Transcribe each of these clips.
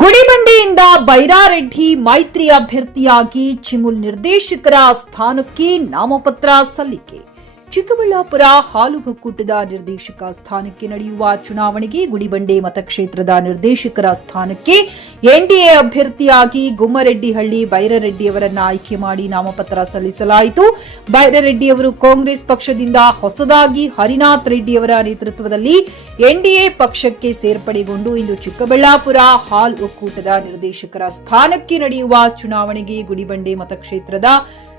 ಗುಡಿಬಂಡೆಯಿಂದ ಬೈರಾರೆಡ್ಡಿ ಮೈತ್ರಿ ಅಭ್ಯರ್ಥಿಯಾಗಿ ಚಿಮುಲ್ ನಿರ್ದೇಶಕರ ಸ್ಥಾನಕ್ಕೆ ನಾಮಪತ್ರ ಸಲ್ಲಿಕೆ. ಚಿಕ್ಕಬಳ್ಳಾಪುರ ಹಾಲು ಒಕ್ಕೂಟದ ನಿರ್ದೇಶಕ ಸ್ಥಾನಕ್ಕೆ ನಡೆಯುವ ಚುನಾವಣೆಗೆ ಗುಡಿಬಂಡೆ ಮತಕ್ಷೇತ್ರದ ನಿರ್ದೇಶಕರ ಸ್ಥಾನಕ್ಕೆ ಎನ್ಡಿಎ ಅಭ್ಯರ್ಥಿಯಾಗಿ ಗುಮ್ಮರೆಡ್ಡಿಹಳ್ಳಿ ಬೈರಾರೆಡ್ಡಿಯವರನ್ನ ಆಯ್ಕೆ ಮಾಡಿ ನಾಮಪತ್ರ ಸಲ್ಲಿಸಲಾಯಿತು. ಬೈರಾರೆಡ್ಡಿಯವರು ಕಾಂಗ್ರೆಸ್ ಪಕ್ಷದಿಂದ ಹೊಸದಾಗಿ ಹರಿನಾಥ್ ರೆಡ್ಡಿಯವರ ನೇತೃತ್ವದಲ್ಲಿ ಎನ್ಡಿಎ ಪಕ್ಷಕ್ಕೆ ಸೇರ್ಪಡೆಗೊಂಡು ಇಂದು ಚಿಕ್ಕಬಳ್ಳಾಪುರ ಹಾಲ್ ಒಕ್ಕೂಟದ ನಿರ್ದೇಶಕರ ಸ್ಥಾನಕ್ಕೆ ನಡೆಯುವ ಚುನಾವಣೆಗೆ ಗುಡಿಬಂಡೆ ಮತಕ್ಷೇತ್ರದ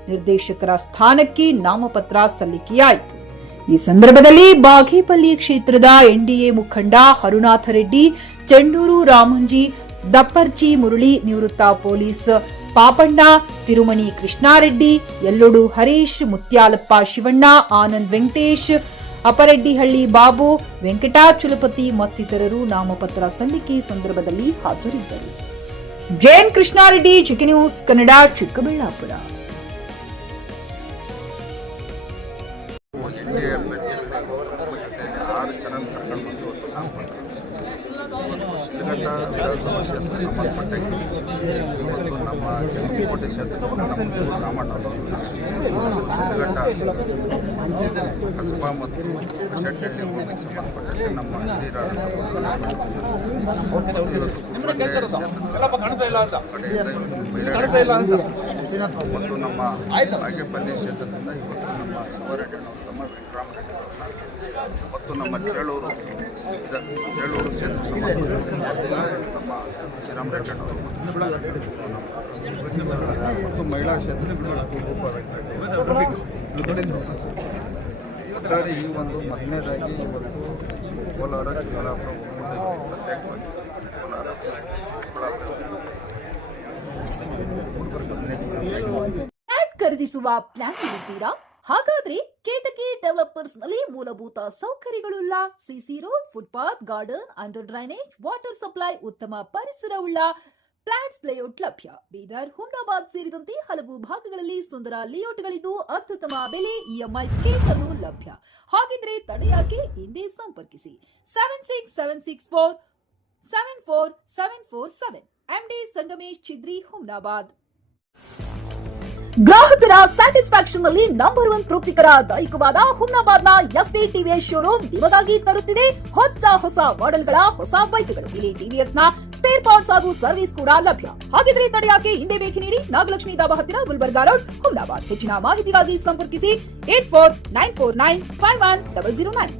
ನಿರ್ದೇಶಕರ ಸ್ಥಾನಕ್ಕೆ ನಾಮಪತ್ರ ಸಲ್ಲಿಕೆಯಾಯಿತು. ಈ ಸಂದರ್ಭದಲ್ಲಿ ಬಾಗೇಪಲ್ಲಿ ಕ್ಷೇತ್ರದ ಎನ್ಡಿಎ ಮುಖಂಡ ಹರಿನಾಥ್ ರೆಡ್ಡಿ, ಚೆಂಡೂರು ರಾಮಂಜಿ, ದಪ್ಪರ್ಚಿ ಮುರಳಿ, ನಿವೃತ್ತ ಪೊಲೀಸ್ ಪಾಪಣ್ಣ, ತಿರುಮಣಿ ಕೃಷ್ಣಾರೆಡ್ಡಿ, ಯಲ್ಲೋಡು ಹರೀಶ್, ಮುತ್ಯಾಲಪ್ಪ ಶಿವಣ್ಣ, ಆನಂದ್ ವೆಂಕಟೇಶ್, ಅಪರೆಡ್ಡಿಹಳ್ಳಿ ಬಾಬು, ವೆಂಕಟಾಚಲಪತಿ ಮತ್ತಿತರರು ನಾಮಪತ್ರ ಸಲ್ಲಿಕೆ ಸಂದರ್ಭದಲ್ಲಿ ಹಾಜರಿದ್ದರು. ಜೆಎನ್ ಕೃಷ್ಣಾರೆಡ್ಡಿ, ಚಿಕ್ಕಿ ನ್ಯೂಸ್ ಕನ್ನಡ, ಚಿಕ್ಕಬಳ್ಳಾಪುರ. ಎನ್ಡಿಎ ಅಭ್ಯರ್ಥಿಗಳು ಜೊತೆಯಲ್ಲಿ 6 ಜನ ಕರ್ಕೊಂಡು ಬಂದು ಇವತ್ತು ನಾಮಪತ್ರ ಶಿಡ್ಲಘಟ್ಟ ವಿಧಾನಸಭಾ ಕ್ಷೇತ್ರ ಸಂಬಂಧಪಟ್ಟಂಗೆ ಇವತ್ತು ನಮ್ಮ ಕೆಂಪುಕೋಟೆ ಕ್ಷೇತ್ರಕ್ಕೆ ನಮ್ಮ ರಾಮಣ್ಣ ಶಿಡ್ಲಘಟ್ಟ ಕಸಬಾ ಮತ್ತು ಶೆಟ್ಟಹಳ್ಳಿ ಹೋಗಿಗೆ ಸಂಬಂಧಪಟ್ಟಂತೆ ನಮ್ಮ ಹಿರಿಯರಾದ ಮತ್ತು ನಮ್ಮ ಬಾಗೇಪಲ್ಲಿ ಕ್ಷೇತ್ರದಿಂದ ಇವತ್ತು ನಮ್ಮ ಶಿವರೆಡ್ಡಿ ತಮ್ಮ ವೆಂಕಟರಾಮರೆಡ್ಡಿ ಮತ್ತು ನಮ್ಮ ಚೇಳೂರು ಕ್ಷೇತ್ರಕ್ಕೆ ಸಂಬಂಧಪಟ್ಟ ನಮ್ಮ ಶ್ರೀರಾಮರೆಡ್ಡಿ ಮತ್ತು ಮಹಿಳಾ ಕ್ಷೇತ್ರ ಒಟ್ಟಾರೆ ಈ ಒಂದು ಮೊದಲನೇದಾಗಿ ಇವತ್ತು ಕೋಲಾರ ಚಿಕ್ಕಬಳ್ಳಾಪುರ ಪ್ರತ್ಯೇಕವಾಗಿ ಕೋಲಾರ ಖರೀದಿಸುವ ಪ್ಲಾನ್ ಇದ್ದೀರಾ? ಹಾಗಾದ್ರೆ ಕೇತಕಿ ಡೆವಲಪರ್ಸ್ ನಲ್ಲಿ ಮೂಲಭೂತ ಸೌಕರ್ಯಗಳುಳ್ಳ CC road, footpath, garden, under drainage, water supply, ಉತ್ತಮ ಪರಿಸರವುಳ್ಳ ಫ್ಲಾಟ್ಸ್ ಲೇಔಟ್ ಲಭ್ಯ. ಬೀದರ್, ಹುಮ್ನಾಬಾದ್ ಸೇರಿದಂತೆ ಹಲವು ಭಾಗಗಳಲ್ಲಿ ಸುಂದರ ಲೇಔಟ್ಗಳಿದ್ದು ಅತ್ಯುತ್ತಮ ಬೆಲೆ, ಇಎಂಐ ಸ್ಕೀಮ್ ಅನ್ನು ಲಭ್ಯ. ಹಾಗಿದ್ರೆ ತಡೆಯಾಕೆ ಹಿಂದೆ ಸಂಪರ್ಕಿಸಿ 7676474747 ಎಂಡಿ ಸಂಗಮೇಶ್ ಚಿದ್ರಿ, ಹುಮ್ನಾಬಾದ್. ಗ್ರಾಹಕರ ಸ್ಯಾಟಿಸ್ಫ್ಯಾಕ್ಷನ್ ನಲ್ಲಿ ನಂಬರ್ 1 ತೃಪ್ತಿಕರ ದೈಹಿಕವಾದ ಹುಮ್ನಾಬಾದ್ನ ಎಸ್ವಿ ಟಿವಿಎಸ್ ಶೋರೂಮ್ ನಿಮಗಾಗಿ ತರುತ್ತಿದೆ ಹೊಸ ಮಾಡೆಲ್ಗಳ ಹೊಸ ಬೈಕ್ಗಳು. ಇಲ್ಲಿ ಟಿವಿಎಸ್ ನ ಸ್ಪೇರ್ ಪಾರ್ಟ್ಸ್ ಹಾಗೂ ಸರ್ವಿಸ್ ಕೂಡ ಲಭ್ಯ. ಹಾಗಿದ್ರೆ ತಡೆಯಾಕೆ ಹಿಂದೆ ಭೇಟಿ ನೀಡಿ ನಾಗಲಕ್ಷ್ಮಿ ಧಾಬಾ ಹತ್ತಿರ, ಗುಲ್ಬರ್ಗಾ ರೋಡ್, ಹುಮ್ನಾಬಾದ್. ಹೆಚ್ಚಿನ ಮಾಹಿತಿಗಾಗಿ ಸಂಪರ್ಕಿಸಿ 8494951009.